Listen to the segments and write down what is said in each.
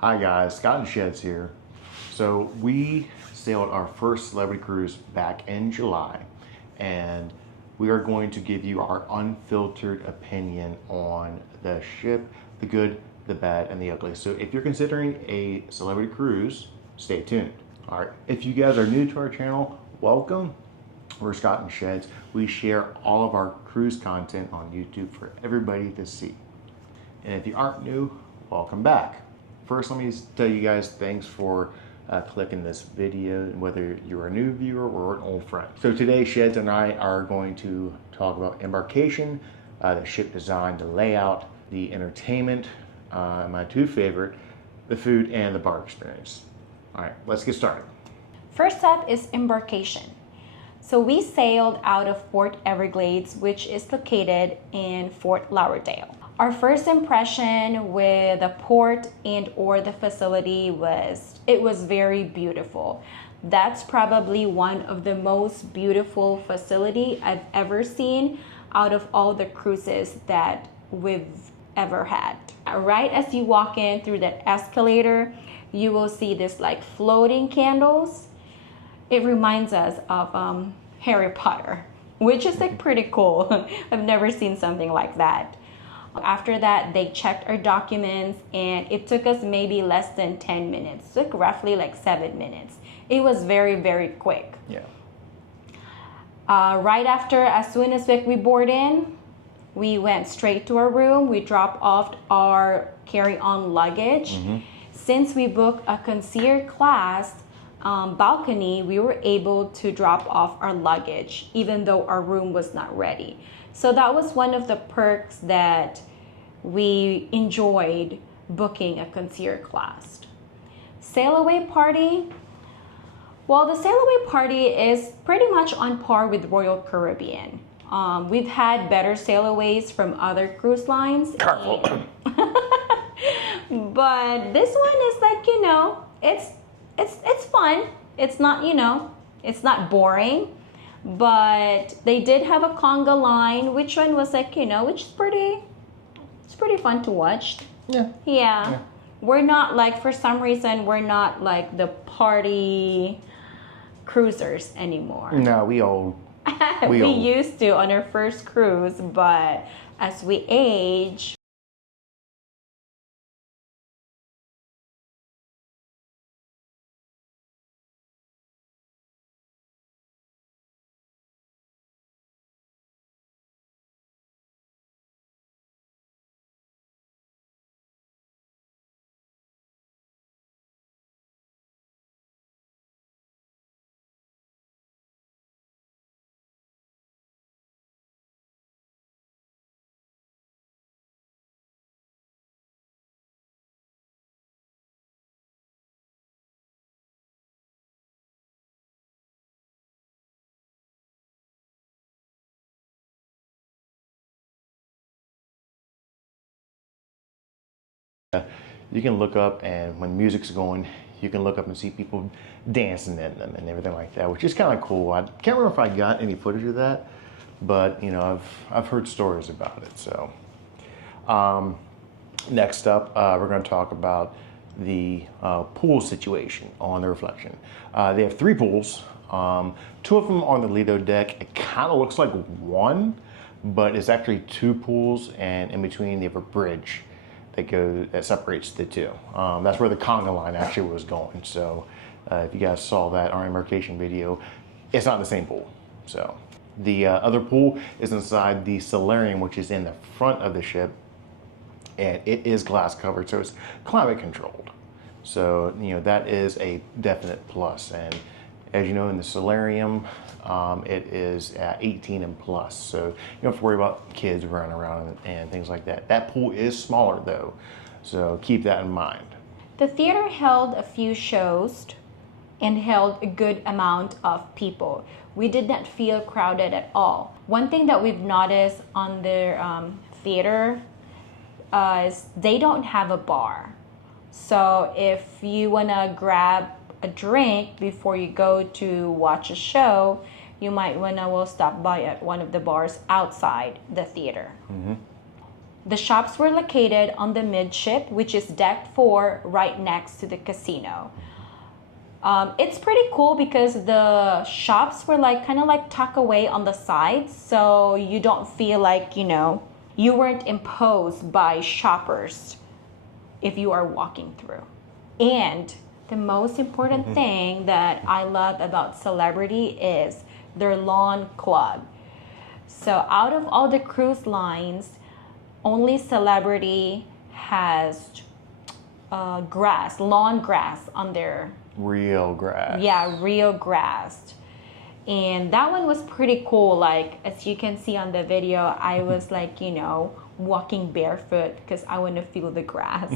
Hi guys, Scott and Sheds here. So we sailed our first celebrity cruise back in July, and we are going to give you our unfiltered opinion on the ship, the good, the bad, and the ugly. So if you're considering a celebrity cruise, stay tuned. All right, if you guys are new to our channel, welcome. We're Scott and Sheds. We share all of our cruise content on YouTube for everybody to see. And if you aren't new, welcome back. First, let me tell you guys thanks for clicking this video, whether you're a new viewer or an old friend. So today, Sheds and I are going to talk about embarkation, the ship design, the layout, the entertainment, my two favorite, the food and the bar experience. All right, let's get started. First up is embarkation. So we sailed out of Port Everglades, which is located in Fort Lauderdale. Our first impression with the port and or the facility was, it was very beautiful. That's probably one of the most beautiful facility I've ever seen out of all the cruises that we've ever had. Right as you walk in through that escalator, you will see this like floating candles. It reminds us of Harry Potter, which is like pretty cool. I've never seen something like that. After that, they checked our documents and it took us maybe less than 10 minutes. It took roughly like 7 minutes. It was very, very quick. Yeah. Right after, as soon as we board in, we went straight to our room. We dropped off our carry-on luggage. Since we booked a concierge class balcony, we were able to drop off our luggage even though our room was not ready. So that was one of the perks that we enjoyed booking a concierge class. Sailaway party. Well, the sailaway party is pretty much on par with Royal Caribbean. We've had better sailaways from other cruise lines. Careful. But this one is like, you know, it's fun. It's not, you know, it's not boring. But they did have a conga line, which one was like, you know, which is pretty fun to watch. Yeah. We're not like, for some reason, we're not like the party cruisers anymore. No, we used to on our first cruise, but as we age, you can look up, and when music's going, you can look up and see people dancing in them and everything like that, which is kind of cool. I can't remember if I got any footage of that, but you know, I've heard stories about it. So next up, we're going to talk about the pool situation on the Reflection. They have 3 pools. 2 of them are on the Lido deck. It kind of looks like one, but it's actually 2 pools, and in between they have a bridge that separates the 2. That's where the conga line actually was going. So if you guys saw that our embarkation video, it's not the same pool. So the other pool is inside the solarium, which is in the front of the ship, and it is glass covered, so it's climate controlled. So you know, that is a definite plus. And as you know, in the solarium, it is at 18 and plus, so you don't have to worry about kids running around and things like that. That pool is smaller though, so keep that in mind. the theater held a few shows and held a good amount of people. We did not feel crowded at all. One thing that we've noticed on their theater is they don't have a bar. So if you wanna grab a drink before you go to watch a show, you might wanna stop by at one of the bars outside the theater. The shops were located on the midship, which is deck 4, right next to the casino. It's pretty cool because the shops were like kind of like tucked away on the sides, so you don't feel like, you know, you weren't imposed by shoppers if you are walking through. And the most important thing that I love about Celebrity is their lawn club. So out of all the cruise lines, only Celebrity has lawn grass on their... Real grass. Yeah, real grass. And that one was pretty cool. Like, as you can see on the video, I was like, you know, walking barefoot because I want to feel the grass.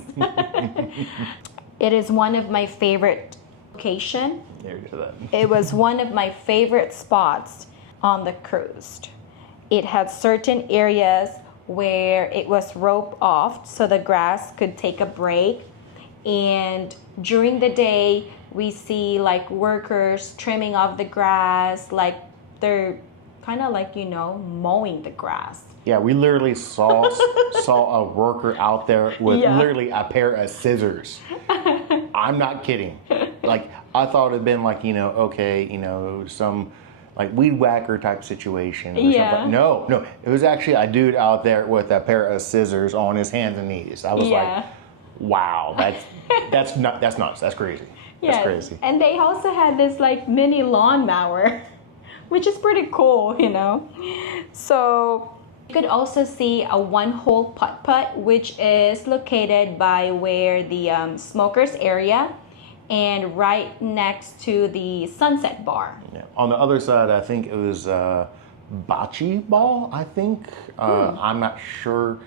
It is one of my favorite location. There you go. That. It was one of my favorite spots on the cruise. It had certain areas where it was roped off so the grass could take a break. And during the day, we see like workers trimming off the grass, like they're kind of like, you know, mowing the grass. Yeah, we literally saw a worker out there with literally a pair of scissors. I'm not kidding. Like, I thought it'd been like, you know, okay, you know, some like weed whacker type situation or something. No, it was actually a dude out there with a pair of scissors on his hands and knees. I was like, wow, that's nuts. That's crazy. That's crazy. And they also had this like mini lawnmower, which is pretty cool, you know. So you could also see a one-hole putt-putt, which is located by where the smokers area and right next to the Sunset Bar. Yeah. On the other side, I think it was bocce ball, I think. I'm not sure.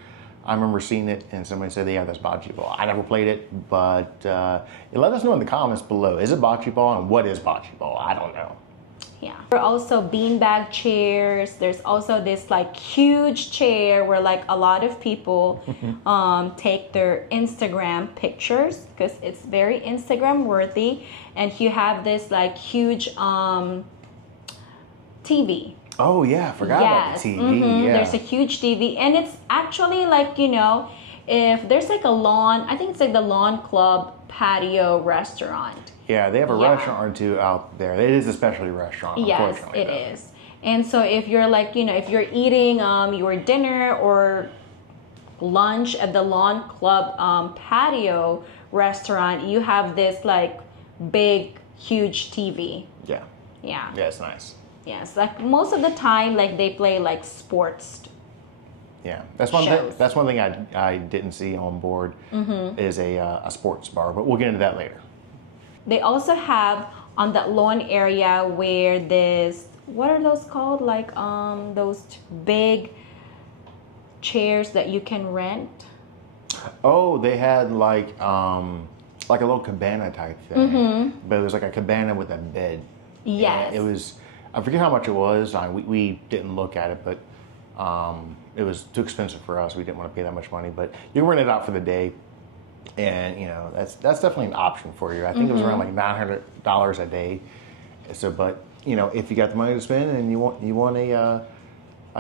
I remember seeing it and somebody said, yeah, that's bocce ball. I never played it, but let us know in the comments below. Is it bocce ball, and what is bocce ball? I don't know. Yeah. There are also beanbag chairs. There's also this like huge chair where like a lot of people take their Instagram pictures because it's very Instagram worthy. And you have this like huge TV. Oh yeah, I forgot about the TV. Yeah. There's a huge TV, and it's actually like, you know, if there's like a lawn, I think it's like the Lawn Club patio restaurant. Yeah, they have a restaurant or two out there. It is a specialty restaurant. Yes, it is. And so if you're like, you know, if you're eating your dinner or lunch at the Lawn Club patio restaurant, you have this like big, huge TV. Yeah. Yeah. Yeah, it's nice. Yes, like most of the time, like they play like sports. Yeah, that's one thing. That's one thing I didn't see on board is a sports bar, but we'll get into that later. They also have on that lawn area where this, what are those called? Like those big chairs that you can rent. Oh, they had like a little cabana type thing, but it was like a cabana with a bed. Yes, and it was. I forget how much it was. We didn't look at it, but it was too expensive for us. We didn't want to pay that much money. But you rent it out for the day, and you know that's definitely an option for you. I think it was around like $900 a day. So, but you know, if you got the money to spend and you want a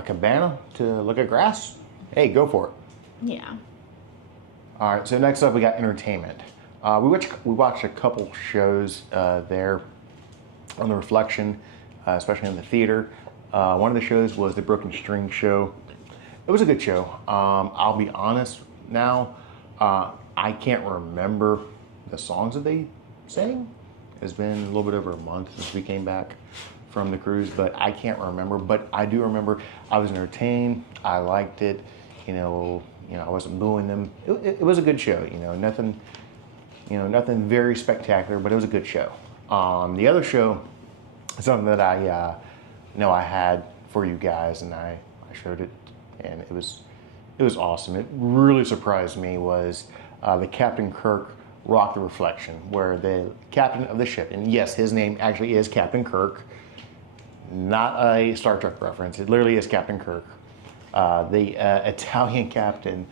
cabana to look at grass, hey, go for it. Yeah. All right. So next up, we got entertainment. We watched a couple shows there on the Reflection. Especially in the theater. One of the shows was the Broken String Show. It was a good show. I'll be honest now, I can't remember the songs that they sang. It's been a little bit over a month since we came back from the cruise, but I can't remember. But I do remember I was entertained. I liked it. You know, I wasn't booing them. It was a good show. Nothing very spectacular, but it was a good show. The other show, something that I know I had for you guys, and I showed it, and it was awesome. It really surprised me was the Captain Kirk Rock the Reflection, where the captain of the ship, and yes, his name actually is Captain Kirk, not a Star Trek reference. It literally is Captain Kirk. The Italian captain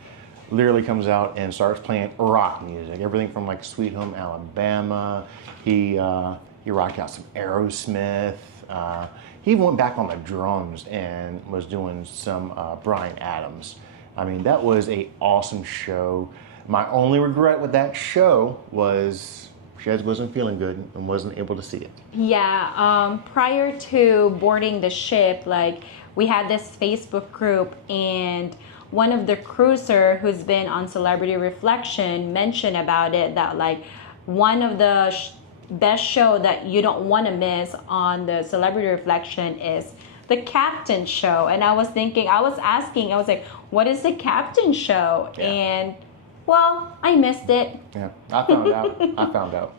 literally comes out and starts playing rock music, everything from like Sweet Home Alabama. He rocked out some Aerosmith. He went back on the drums and was doing some Bryan Adams. I mean, that was a awesome show. My only regret with that show was Shez wasn't feeling good and wasn't able to see it. Yeah, prior to boarding the ship, like we had this Facebook group, and one of the cruiser who's been on Celebrity Reflection mentioned about it, that like one of the best show that you don't want to miss on the Celebrity Reflection is the Captain Show. And I was asking, I was like, what is the Captain Show? Yeah. And well, I missed it. Yeah, I found out.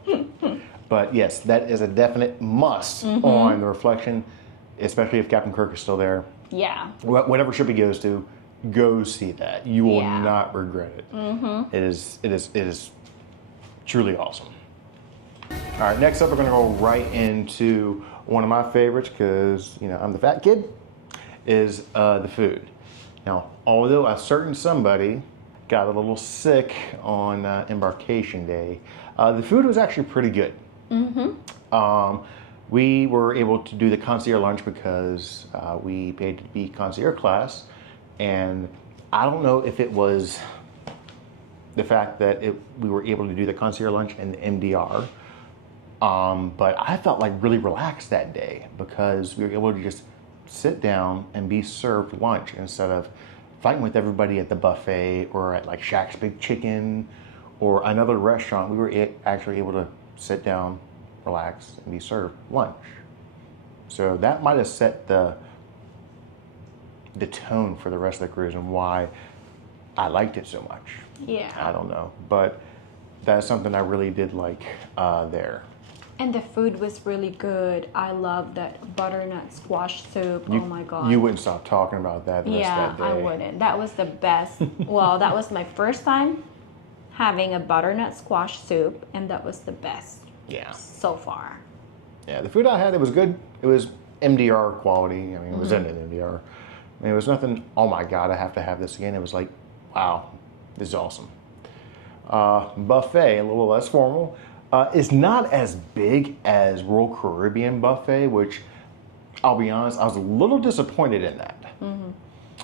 But yes, that is a definite must on the Reflection, especially if Captain Kirk is still there. Yeah. Whatever ship he goes to, go see that. You will Yeah. not regret it. It is truly awesome. All right, next up, we're going to go right into one of my favorites because, you know, I'm the fat kid, is the food. Now, although a certain somebody got a little sick on embarkation day, the food was actually pretty good. We were able to do the concierge lunch because we paid to be concierge class, and I don't know if it was the fact that we were able to do the concierge lunch and the MDR, but I felt like really relaxed that day because we were able to just sit down and be served lunch instead of fighting with everybody at the buffet or at like Shaq's Big Chicken or another restaurant. We were actually able to sit down, relax, and be served lunch. So that might have set the tone for the rest of the cruise and why I liked it so much. Yeah. I don't know, but that's something I really did like there. And the food was really good. I love that butternut squash soup. Oh my God. You wouldn't stop talking about that the rest of that day. I wouldn't. That was the best. Well, that was my first time having a butternut squash soup, and that was the best. Yeah. So far. Yeah, the food I had, it was good. It was MDR quality. I mean, it was in an MDR. I mean, it was nothing, oh my God, I have to have this again. It was like, wow, this is awesome. Buffet, a little less formal. It's not as big as Royal Caribbean buffet, which I'll be honest, I was a little disappointed in that.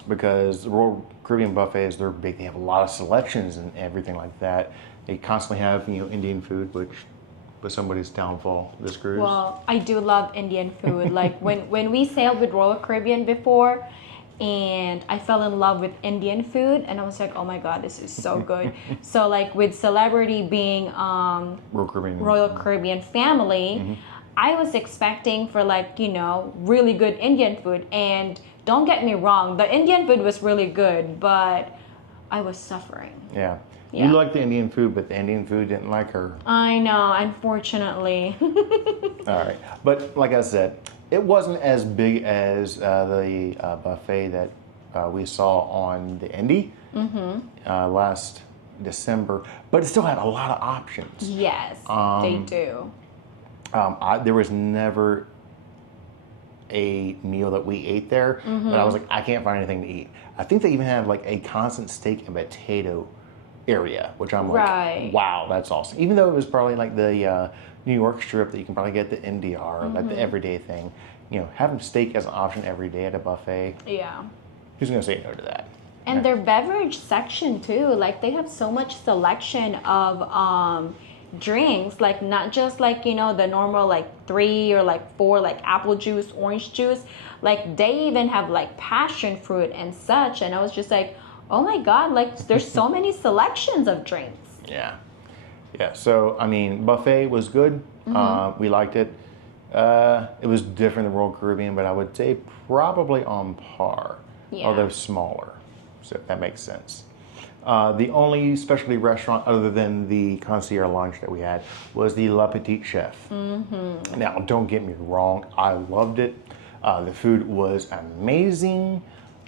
Because the Royal Caribbean buffets, they're big. They have a lot of selections and everything like that. They constantly have, you know, Indian food, which was somebody's downfall this cruise. Well, I do love Indian food. Like when we sailed with Royal Caribbean before, and I fell in love with Indian food, and I was like, oh my God, this is so good. So like with Celebrity being Royal Caribbean family, I was expecting for like, you know, really good Indian food. And don't get me wrong, the Indian food was really good, but I was suffering. Yeah. Yeah. You liked the Indian food, but the Indian food didn't like her. I know, unfortunately. All right. But like I said, it wasn't as big as the buffet that we saw on the Indy last December, but it still had a lot of options. Yes, they do. There was never a meal that we ate there that I was like, I can't find anything to eat. I think they even had like a constant steak and potato area, which I'm like, wow, that's awesome. Even though it was probably like the New York strip that you can probably get the MDR, like the everyday thing. You know, having steak as an option every day at a buffet. Yeah. Who's gonna say no to that? And their beverage section too, like they have so much selection of drinks, like not just like, you know, the normal like 3 or like 4 like apple juice, orange juice. Like they even have like passion fruit and such. And I was just like, oh my God, like there's so many selections of drinks. Yeah. Yeah. So I mean, buffet was good. We liked it. It was different than Royal Caribbean, but I would say probably on par, although smaller. So if that makes sense. The only specialty restaurant other than the concierge lunch that we had was the Le Petit Chef. Now, don't get me wrong, I loved it. The food was amazing.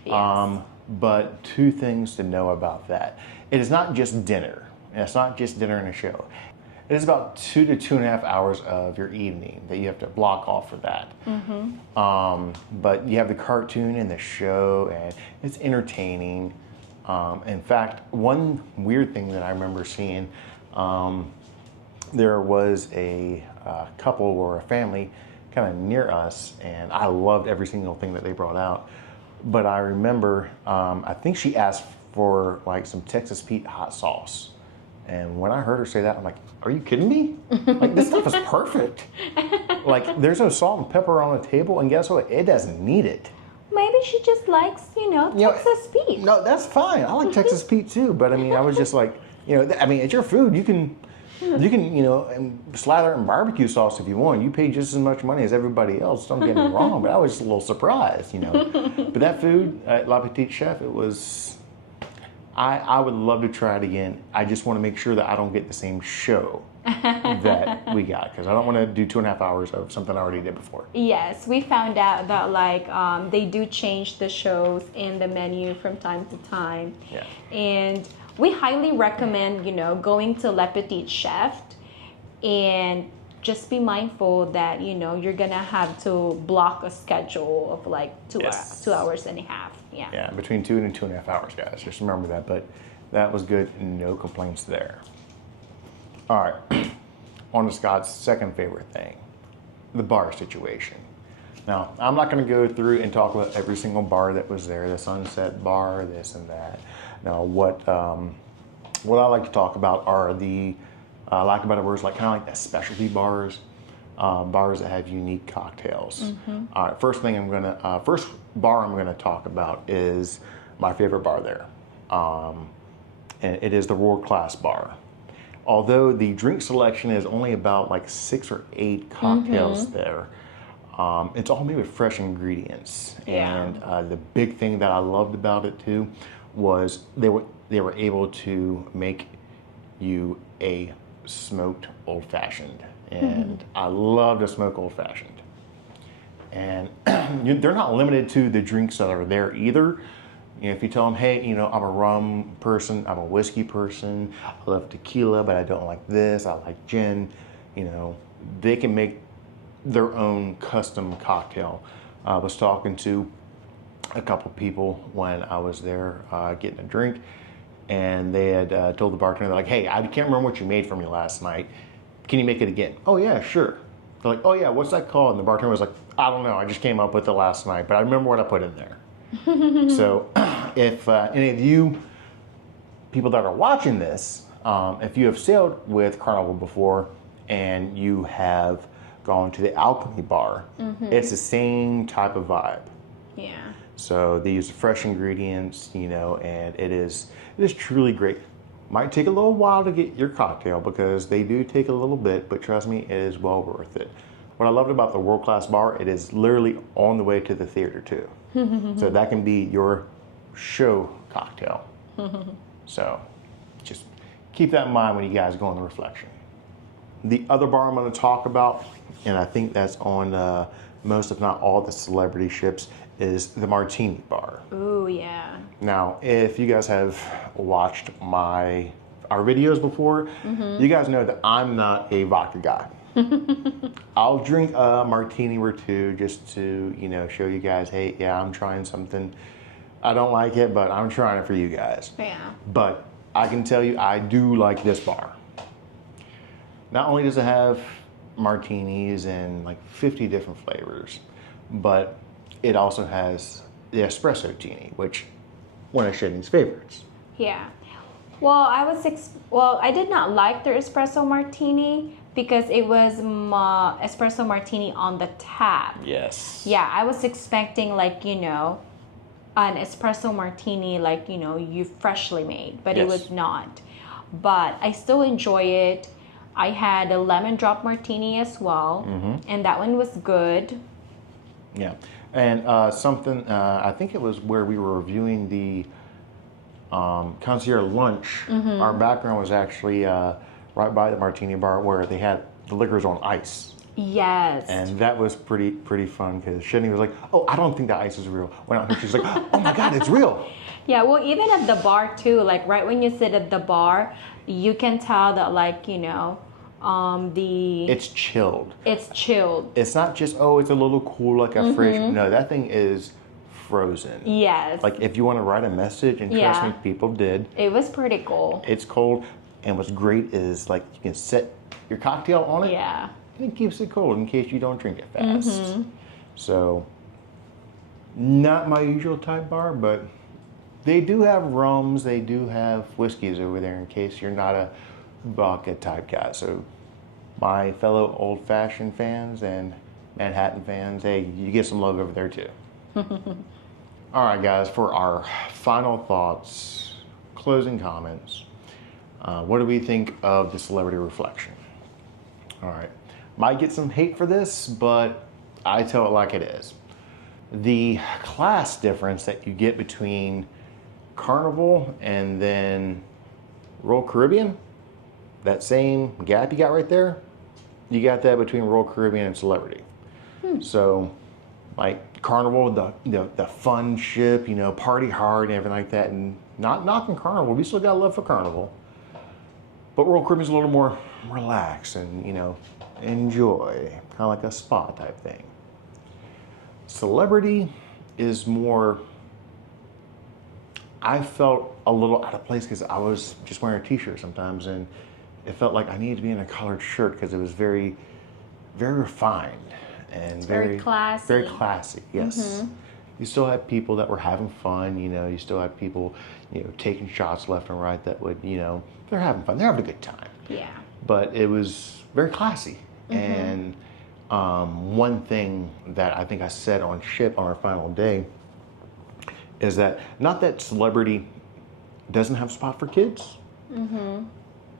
Yes. But 2 things to know about that. It is not just dinner. And it's not just dinner and a show. It is about 2 to 2.5 hours of your evening that you have to block off for that. But you have the cartoon and the show, and it's entertaining. In fact, one weird thing that I remember seeing, there was a couple or a family kind of near us, and I loved every single thing that they brought out. But I remember, I think she asked for like some Texas Pete hot sauce. And when I heard her say that, I'm like, are you kidding me? Like, this stuff is perfect. Like, there's no salt and pepper on the table, and guess what? It doesn't need it. Maybe she just likes, Texas Pete. No, that's fine. I like Texas Pete too, but I mean, I was just like, it's your food. You can, and slather it in barbecue sauce if you want. You pay just as much money as everybody else. Don't get me wrong, but I was just a little surprised, But that food at La Petite Chef, it was, I would love to try it again. I just want to make sure that I don't get the same show that we got, because I don't want to do 2.5 hours of something I already did before. Yes, we found out that they do change the shows in the menu from time to time. Yeah. And we highly recommend, going to Le Petit Chef, and just be mindful that, you're going to have to block a schedule of like 2 hours and a half. Yeah. Yeah, between 2 and 2.5 hours, guys. Just remember that. But that was good. No complaints there. All right. On to Scott's second favorite thing, the bar situation. Now, I'm not going to go through and talk about every single bar that was there, the Sunset Bar, this and that. Now, what I like to talk about are the, lack of better words, like kind of like the specialty bars, bars that have unique cocktails. Mm-hmm. All right, first bar I'm gonna talk about is my favorite bar there, and it is the World Class Bar. Although the drink selection is only about like 6 or 8 cocktails there, it's all made with fresh ingredients. Yeah. And the big thing that I loved about it too was they were able to make you a smoked old fashioned, and I love to smoke old fashioned. And they're not limited to the drinks that are there either. If you tell them, hey, I'm a rum person, I'm a whiskey person, I love tequila, but I don't like this, I like gin, they can make their own custom cocktail. I was talking to a couple people when I was there getting a drink, and they had told the bartender, they're like, hey, I can't remember what you made for me last night. Can you make it again? Oh, yeah, sure. They're like, oh, yeah, what's that called? And the bartender was like, I don't know, I just came up with it last night, but I remember what I put in there. So if any of you people that are watching this, if you have sailed with Carnival before and you have gone to the Alchemy Bar, it's the same type of vibe. Yeah. So they use fresh ingredients, and it is truly great. Might take a little while to get your cocktail because they do take a little bit, but trust me, it is well worth it. What I loved about the World Class Bar, it is literally on the way to the theater too. So that can be your show cocktail. So just keep that in mind when you guys go on the Reflection. The other bar I'm going to talk about, and I think that's on most, if not all, the celebrity ships, is the Martini Bar. Ooh, yeah. Now, if you guys have watched our videos before, you guys know that I'm not a vodka guy. I'll drink a martini or two just to, show you guys, hey, yeah, I'm trying something. I don't like it, but I'm trying it for you guys. Yeah. But I can tell you, I do like this bar. Not only does it have martinis in like 50 different flavors, but it also has the espresso genie, which one of Shannon's favorites. Yeah. Well, I did not like their espresso martini because it was espresso martini on the tap. Yes. Yeah, I was expecting an espresso martini you freshly made, but it was not. But I still enjoy it. I had a lemon drop martini as well, and that one was good. Yeah, and something, I think it was where we were reviewing the concierge lunch. Our background was actually right by the Martini Bar where they had the liquors on ice. Yes. And that was pretty fun because Shani was like, oh, I don't think the ice is real. Went out and she's like, oh my God, it's real. Yeah, well, even at the bar too, like right when you sit at the bar, you can tell that it's chilled. It's chilled. It's not just, oh, it's a little cool like a fridge. No, that thing is frozen. Yes. Like if you want to write a message, and trust me, people did. It was pretty cool. It's cold, and what's great is like you can set your cocktail on it. Yeah. And it keeps it cold in case you don't drink it fast. So, not my usual type bar, but They do have rums, they do have whiskeys over there in case you're not a vodka type guy. So my fellow old-fashioned fans and Manhattan fans, hey, you get some love over there too. All right, guys, for our final thoughts, closing comments, what do we think of the celebrity reflection? All right, might get some hate for this, but I tell it like it is. The class difference that you get between Carnival and then Royal Caribbean, that same gap you got right there, you got that between Royal Caribbean and Celebrity. So like Carnival, the fun ship, you know, party hard and everything like that, and not knocking Carnival, we still got love for Carnival, but Royal Caribbean's a little more relaxed and, you know, enjoy, kind of like a spa type thing. Celebrity is more, I felt a little out of place because I was just wearing a t-shirt sometimes, and it felt like I needed to be in a collared shirt because it was very, very refined and very classy. Very classy, yes. You still had people that were having fun, you know, you still had people, you know, taking shots left and right that would, you know, they're having fun, they're having a good time. Yeah. But it was very classy. And one thing that I think I said on ship on our final day is that, not that Celebrity doesn't have a spot for kids,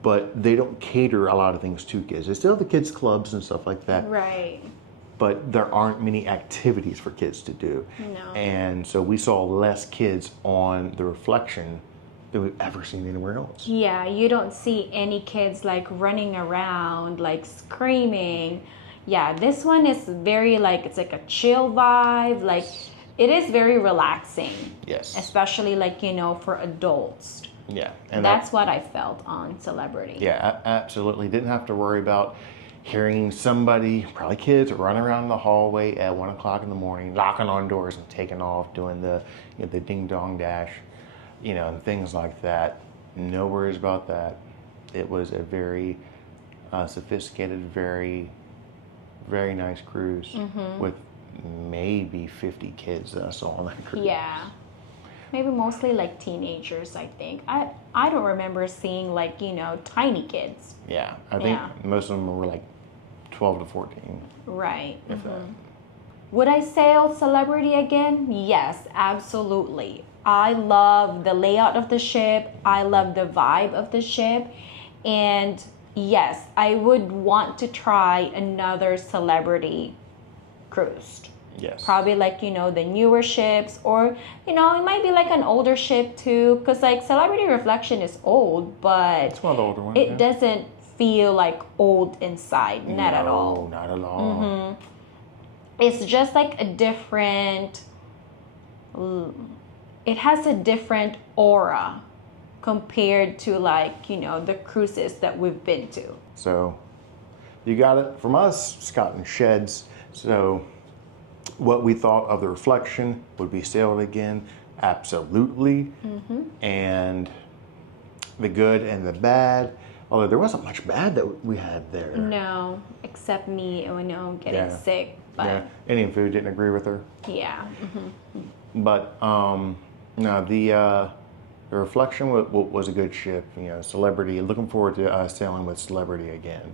but they don't cater a lot of things to kids. They still have the kids clubs and stuff like that. Right. But there aren't many activities for kids to do. No. And so we saw less kids on the Reflection than we've ever seen anywhere else. Yeah, you don't see any kids like running around, like screaming. Yeah, this one is very like, it's like a chill vibe. Like, it is very relaxing. Yes. Especially like, you know, for adults. Yeah. And that's what I felt on Celebrity. Yeah, absolutely. Didn't have to worry about hearing somebody, probably kids, run around the hallway at 1 o'clock in the morning, knocking on doors and taking off, doing the, you know, the ding dong dash, you know, and things like that. No worries about that. It was a very sophisticated, very, very nice cruise with maybe 50 kids that I saw on that cruise. Yeah. Maybe mostly like teenagers, I think. I don't remember seeing like, you know, tiny kids. Yeah, I think most of them were like 12 to 14. Right. If that. Would I sail Celebrity again? Yes, absolutely. I love the layout of the ship. I love the vibe of the ship. And yes, I would want to try another Celebrity cruise. Yes. Probably like, you know, the newer ships, or, you know, it might be like an older ship too, because like Celebrity Reflection is old, but It's one of the older ones. it doesn't feel like old inside. Not at all. Not at all. It's just like a different, it has a different aura compared to like, you know, the cruises that we've been to. So you got it from us, Scott and Sheds. So what we thought of the Reflection, would we sail it again? Absolutely. And the good and the bad, although there wasn't much bad that we had there. No, except me, you know, getting sick. But Indian food didn't agree with her. yeah. But no, the Reflection was a good ship. You know, Celebrity. Looking forward to sailing with Celebrity again.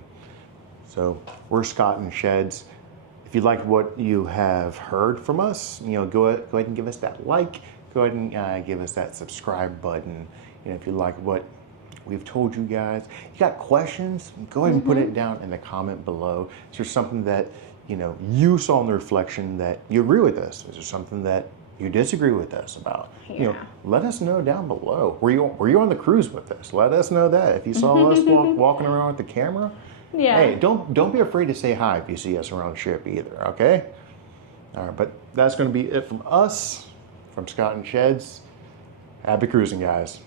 So we're Scott and Sheds. If you like what you have heard from us, you know, go ahead and give us that like. Go ahead and give us that subscribe button. You know, if you like what we've told you guys, you got questions, go ahead and put it down in the comment below. Is there something that, you know, you saw in the Reflection that you agree with us? Is there something that you disagree with us about? You know, let us know down below. Were you on the cruise with us? Let us know that. If you saw us walking around with the camera, hey, don't be afraid to say hi if you see us around the ship either, okay? All right, but that's going to be it from us, from Scott and Sheds. Happy cruising, guys.